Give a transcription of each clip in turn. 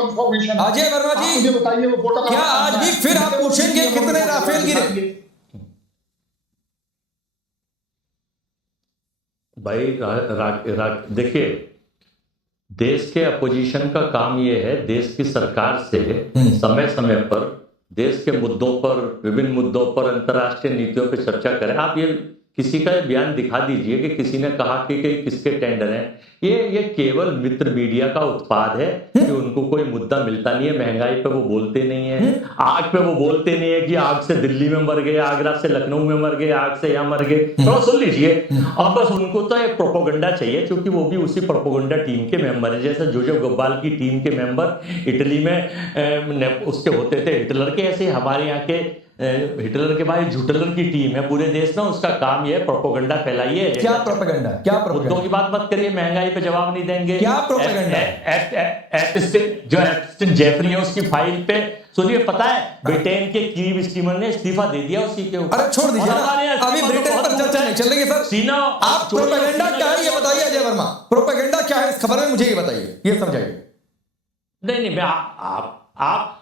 Information. Ajay Verma जी, मुझे बताइए वो फोटो क्या आज भी फिर आप पूछेंगे कितने राफेल गिरे? भाई देखिए, देश के अपोजिशन का काम यह है देश की सरकार से समय समय पर देश के मुद्दों पर, विभिन्न मुद्दों पर, अंतर्राष्ट्रीय नीतियों पर चर्चा करें। आप ये किसी का बयान दिखा दीजिए कि किसी ने कहा कि किसके टेंडर हैं। ये केवल मित्र मीडिया का उत्पाद है कि उनको कोई मुद्दा मिलता नहीं है। महंगाई पे वो बोलते नहीं है, आग पे वो बोलते नहीं है कि आग से दिल्ली में मर गए, आगरा से लखनऊ में मर गए, आग से यहाँ मर गए। थोड़ा सुन लीजिए। और बस उनको तो एक प्रोपोगंडा चाहिए, क्योंकि वो भी उसी प्रोपोगंडा टीम के मेंबर है। जैसे जोसेफ गब्बाल की टीम के मेंबर इटली में उसके होते थे हिटलर के, ऐसे हमारे यहाँ के हिटलर के भाई झूठलर की टीम है पूरे देश में। उसका काम ये है प्रोपोगंडा फैलाइए। क्या प्रोपेगेंडा? क्या प्रोपेगेंडा? मुद्दों की बात मत करिए, महंगाई पे जवाब नहीं देंगे। क्या प्रोपेगेंडा? जो एप्स्टीन जेफरी है उसकी फाइल पे सुनिए, पता है ब्रिटेन के कीव स्टीमर ने इस्तीफा दे दिया उसी के ऊपर। अरे छोड़ दीजिए ना, अभी ब्रिटेन पर चर्चा नहीं चल रही है सर। सीना आप प्रोपेगेंडा क्या है ये बताइए अजय वर्मा, प्रोपेगेंडा क्या है इस खबर में, मुझे ये बताइए, ये समझाइए। नहीं मैं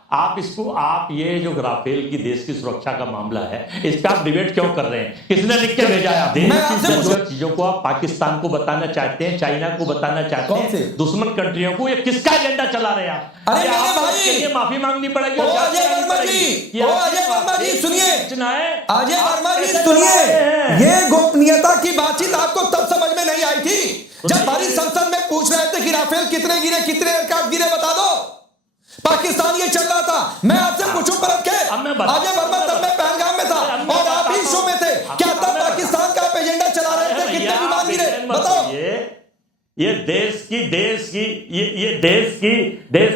आप इसको, आप ये जो राफेल की देश की सुरक्षा का मामला है, इस पे आप डिबेट क्यों कर रहे हैं? किसने लिख के भेजा है? देश की चीजों को आप पाकिस्तान को बताना चाहते हैं, चाइना को बताना चाहते हैं, दुश्मन कंट्रियों को। ये किसका एजेंडा चला रहे हैं आप? अरे भाई, माफी मांगनी पड़ेगी। अजय वर्मा जी सुनिए, अजय वर्मा जी सुनिए, ये गोपनीयता की बातचीत आपको तब समझ में नहीं आई थी जब भारत संसद में पूछ रहे थे कि राफेल कितने गिरे, कितने एयरक्राफ्ट गिरे, बता दो। पाकिस्तान ये चल रहा था, मैं आपसे पूछूं परत के, अजय वर्मा तब मैं पहलगाम में था और आप ही शो में थे, क्या तब पाकिस्तान का आप एजेंडा चला रहे थे? कितने विमान गिरे बताओ? ये देश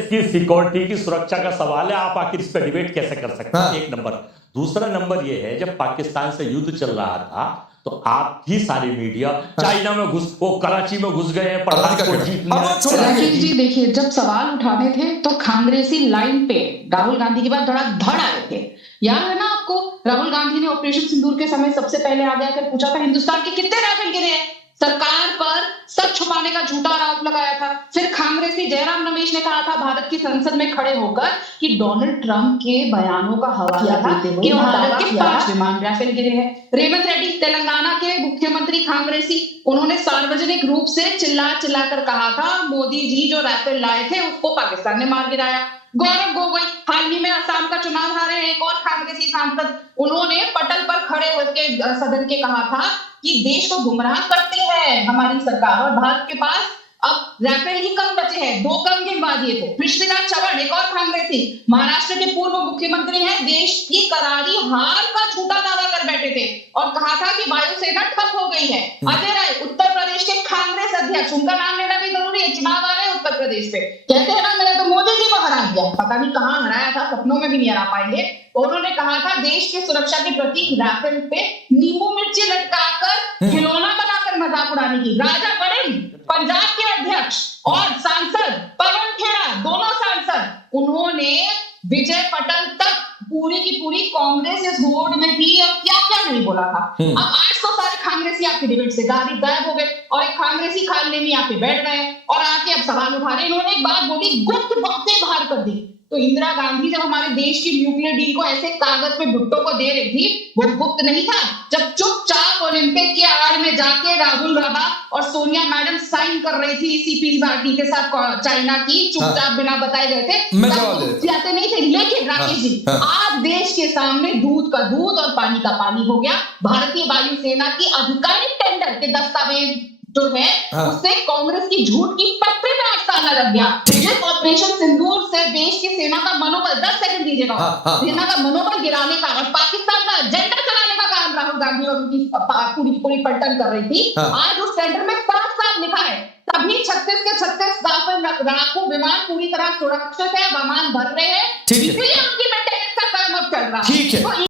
की सिक्योरिटी की सुरक्षा का सवाल है। आप आखिर इस पर डिबेट कैसे कर सकते हैं? एक नंबर। दूसरा नंबर ये है, जब पाकिस्तान से युद्ध चल रहा था तो आप ही सारी मीडिया चाइना में घुस, वो कराची में घुस गए हैं। राकेश जी देखिए, जब सवाल उठाने थे तो कांग्रेसी लाइन पे राहुल गांधी के बाद धड़ आए थे। याद है ना आपको, राहुल गांधी ने ऑपरेशन सिंदूर के समय सबसे पहले आगे आकर पूछा था हिंदुस्तान के कितने राफेल गिरे हैं, सरकार पर सच छुपाने का झूठा आरोप लगाया था। फिर कांग्रेसी जयराम रमेश ने कहा था भारत की संसद में खड़े होकर कि डोनाल्ड ट्रंप के बयानों का हवाला था कि भारत के 5 विमान राफेल गिरे हैं। रेवंत रेड्डी तेलंगाना के मुख्यमंत्री कांग्रेसी, उन्होंने सार्वजनिक रूप से चिल्ला कर कहा था मोदी जी जो राफेल लाए थे उसको पाकिस्तान ने मार गिराया। गौरव गोगोई हाल ही में असम का चुनाव हारे एक और कांग्रेसी सांसद, उन्होंने पटल पर खड़े होकर सदन के कहा था कि देश को गुमराह करती है हमारी सरकार और भारत के पास अब राफेल ही कम बचे हैं। 2 कम गिनवा दिए थे। पृथ्वीराज चव्हाण एक और कांग्रेसी, महाराष्ट्र के पूर्व मुख्यमंत्री हैं, देश की करारी हार का झूठा दावा कर बैठे थे और कहा था कि वायुसेना ठप हो गई है। अजय राय उत्तर प्रदेश के कांग्रेस अध्यक्ष, उनका नाम लेना भी जरूरी है, चुनाव आ रहे हैं उत्तर प्रदेश पे, कहते हैं ना मैंने तो मोदी जी को हरा दिया, पता नहीं कहां हराया था, सपनों में भी नहीं हरा पाएंगे। उन्होंने कहा था देश की सुरक्षा के प्रतीक राफेल पे नींबू मिर्ची लटकाकर खिलौना बनाकर मजाक उड़ाने की। राजा बड़े पंजाब के अध्यक्ष और सांसद पवन खेड़ा, दोनों सांसद, उन्होंने विजय पटल तक पूरी की पूरी कांग्रेस इस बोर्ड में थी और क्या क्या नहीं बोला था। अब आज तो सारे कांग्रेसी आपके डिबेट से गायब हो गए और एक कांग्रेसी खालने में आके बैठ गए और आके अब सवाल उठा रहे। इन्होंने एक बात बोली, गुप्त बातें बाहर कर दी। तो इंदिरा गांधी जब हमारे देश की न्यूक्लियर डील को ऐसे कागज पे भुट्टो को दे रही थी, वो गुप्त नहीं था। जब चुपचाप ओलंपिक के आड़ में जाके राहुल बाबा और सोनिया मैडम साइन कर रही थी सीपी पार्टी के साथ चाइना की, चुपचाप बिना बताए गए थे, जाते नहीं थे। लेकिन राकेश जी, आज देश के सामने दूध का दूध और पानी का पानी हो गया। भारतीय वायुसेना की आधिकारिक टेंडर के दस्तावेज जो है उससे कांग्रेस की झूठ की पटरी में आज ताला लग गया। जिस ऑपरेशन सिंदूर से देश की सेना का मनोबल, 10 सेकंड दीजिएगा, सेना का मनोबल गिराने का और पाकिस्तान का एजेंडा चलाने का काम राहुल गांधी और उनकी पूरी पलटन कर रही थी। आज उस टेंडर में साफ लिखा है सभी 36 के 36 राफेल लड़ाकू विमान पूरी तरह सुरक्षित है, विमान भर रहे हैं, इसीलिए उनकी मेंटेनेंस का काम अब चल रहा है।